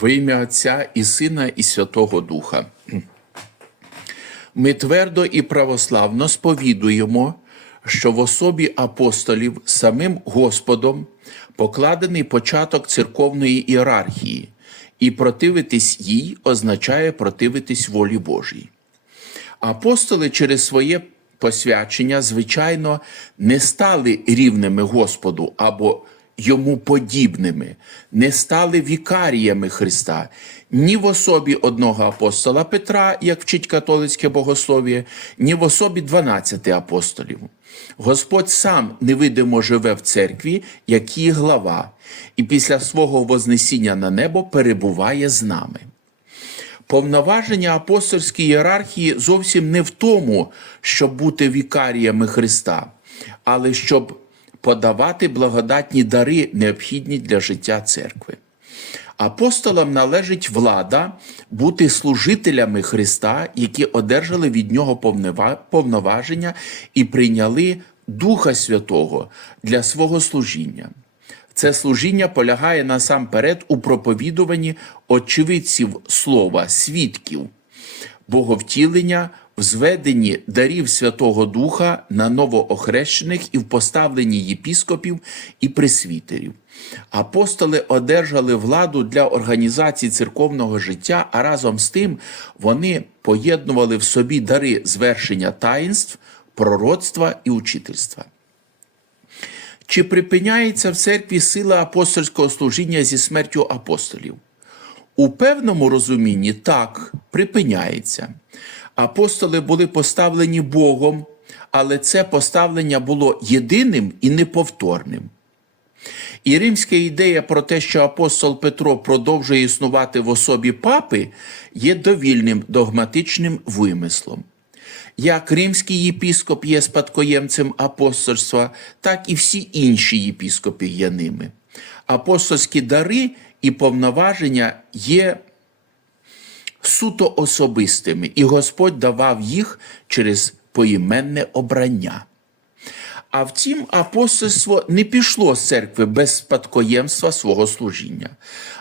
Во ім'я Отця і Сина, і Святого Духа. Ми твердо і православно сповідуємо, що в особі апостолів самим Господом покладений початок церковної ієрархії, і противитись їй означає противитись волі Божій. Апостоли через своє посвячення, звичайно, не стали рівними Господу або йому подібними, не стали вікаріями Христа ні в особі одного апостола Петра, як вчить католицьке богослов'я, ні в особі 12 апостолів. Господь сам невидимо живе в церкві, як її глава, і після свого вознесіння на небо перебуває з нами. Повноваження апостольської ієрархії зовсім не в тому, щоб бути вікаріями Христа, але щоб подавати благодатні дари, необхідні для життя церкви. Апостолам належить влада бути служителями Христа, які одержали від нього повноваження і прийняли Духа Святого для свого служіння. Це служіння полягає насамперед у проповідуванні очевидців слова, свідків, боговтілення, в зведенні дарів Святого Духа на новоохрещених і в поставленні єпіскопів і пресвітерів. Апостоли одержали владу для організації церковного життя, а разом з тим вони поєднували в собі дари звершення таїнств, пророцтва і учительства. Чи припиняється в церкві сила апостольського служіння зі смертю апостолів? У певному розумінні так, припиняється. Апостоли були поставлені Богом, але це поставлення було єдиним і неповторним. І римська ідея про те, що апостол Петро продовжує існувати в особі папи, є довільним догматичним вимислом. Як римський єпіскоп є спадкоємцем апостольства, так і всі інші єпіскопи є ними. Апостольські дари і повноваження є суто особистими, і Господь давав їх через поіменне обрання. А втім, апостольство не пішло з церкви без спадкоємства свого служіння.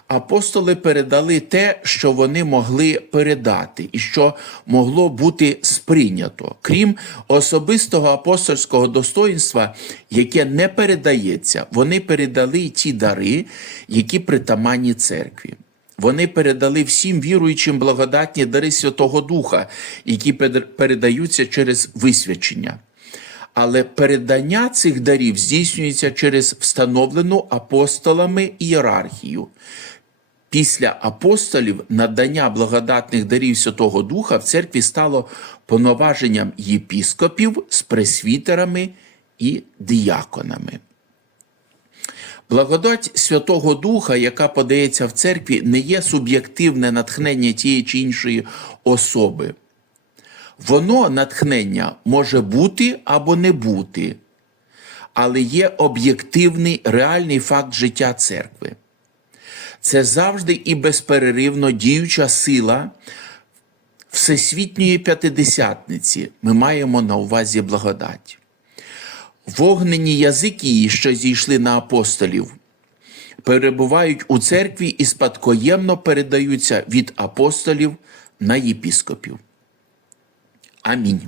Апостоли передали те, що вони могли передати, і що могло бути сприйнято, крім особистого апостольського достоїнства, яке не передається, вони передали ті дари, які притаманні церкві. Вони передали всім віруючим благодатні дари Святого Духа, які передаються через висвячення. Але передання цих дарів здійснюється через встановлену апостолами ієрархію. Після апостолів надання благодатних дарів Святого Духа в церкві стало повноваженням єпіскопів з пресвітерами і діяконами. Благодать Святого Духа, яка подається в церкві, не є суб'єктивне натхнення тієї чи іншої особи. Воно натхнення може бути або не бути, але є об'єктивний реальний факт життя церкви. Це завжди і безперервно діюча сила Всесвітньої п'ятидесятниці. Ми маємо на увазі благодать. Вогнені язики, що зійшли на апостолів, перебувають у церкві і спадкоємно передаються від апостолів на єпіскопів. Амінь.